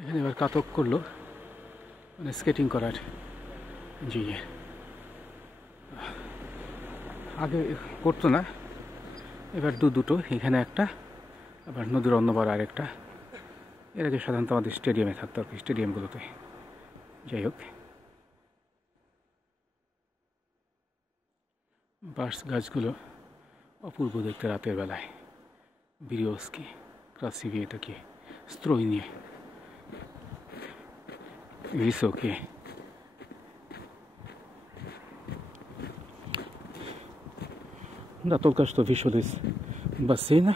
এখানে এবার কাতক করলো, মানে স্কেটিং করার জি আগে করতো না, এবার দুটো, এখানে একটা, আবার নদীর অন্যবার আরেকটা। এর আগে সাধারণত আমাদের স্টেডিয়ামে থাকতো আর কি, স্টেডিয়ামগুলোতে। যাই হোক, বার্স গাছগুলো অপূর্ব দেখতে রাতের বেলায়। বিরিওস্কি, красивее такие, стройные, высокие. Да, только что вышел из бассейна.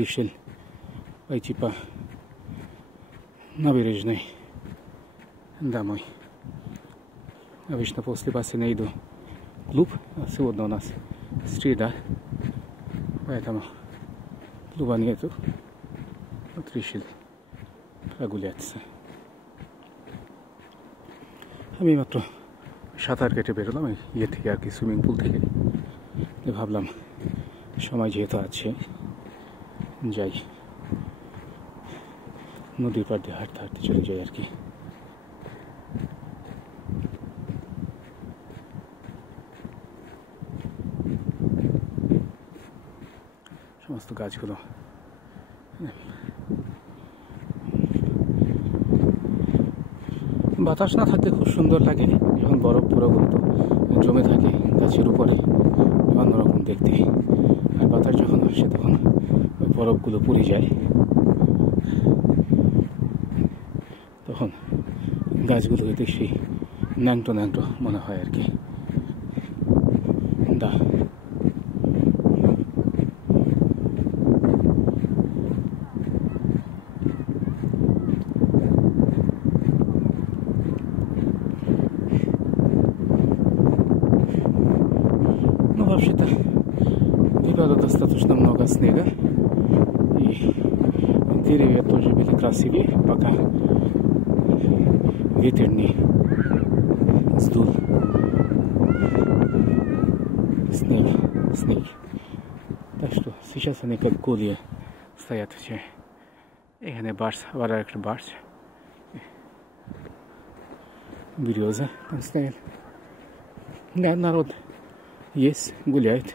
Решил пойти по набережной домой. Обычно после бассейна иду в клуб, а сегодня у нас среда, поэтому клуба нету. Вот решил прогуляться. আমি মাত্র সাঁতার কেটে বেরোলাম ইয়ে থেকে আর কি, সুইমিং পুল থেকে। ভাবলাম সময় যেহেতু আছে, যাই নদীর পাড় দিয়ে হাঁটতে হাঁটতে চলে যাই আর কি। সমস্ত গাছগুলো বাতাস না থাকতে খুব সুন্দর লাগে, যখন বরফ পুরোগুলো জমে থাকে গাছের উপরে, অন্যরকম দেখতে। আর বাতাস যখন আসে তখন বরফগুলো পুড়ে যায়, তখন গাছগুলোকে দেখি ন্যাংটো ন্যাংটো মনে হয় আর কি। দা вообще-то выпало достаточно много снега, и деревья тоже были красивые, пока ветер не сдул снег. Так что сейчас они как голые стоят все. এখানে বার্স, আবার একটা বার্স, береза там стоят. Да, народ есть, гуляет.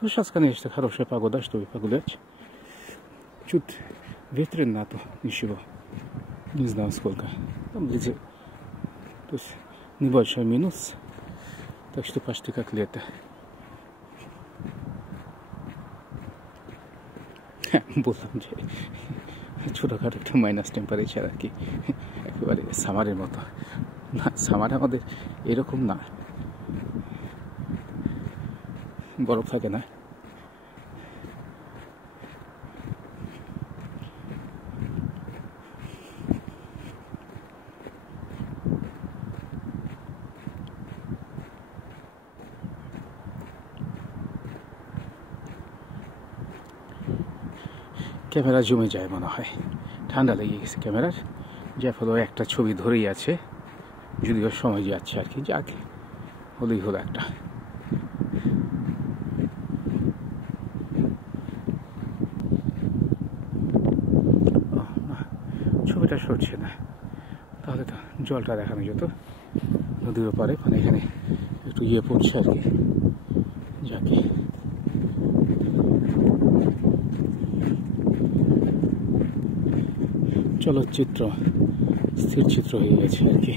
Ну, сейчас, конечно, хорошая погода, чтобы погулять. Чуть ветрено, то ничего. Не знаю сколько. Там где-то, то есть небольшой минус. Так что почти как лето. বললাম যে ছোটোখাটো একটা মাইনাস টেম্পারেচার আর কি, একেবারে সামারের মতো না। সামার আমাদের এরকম না, বরফ থাকে না। ক্যামেরা জমে যায় মনে হয়, ঠান্ডা লেগে গেছে ক্যামেরার, যার ফলে একটা ছবি ধরেই আছে, যদিও সময় যাচ্ছে আর কি। যাক, হলেই হলো একটা। ছবিটা সরছে না, তাহলে তো জলটা দেখানো যেত নদীর ওপারে, মানে এখানে একটু ইয়ে পড়ছে আর কি। যাকে চলচ্চিত্র স্থির চিত্র হয়ে গেছে আর কি।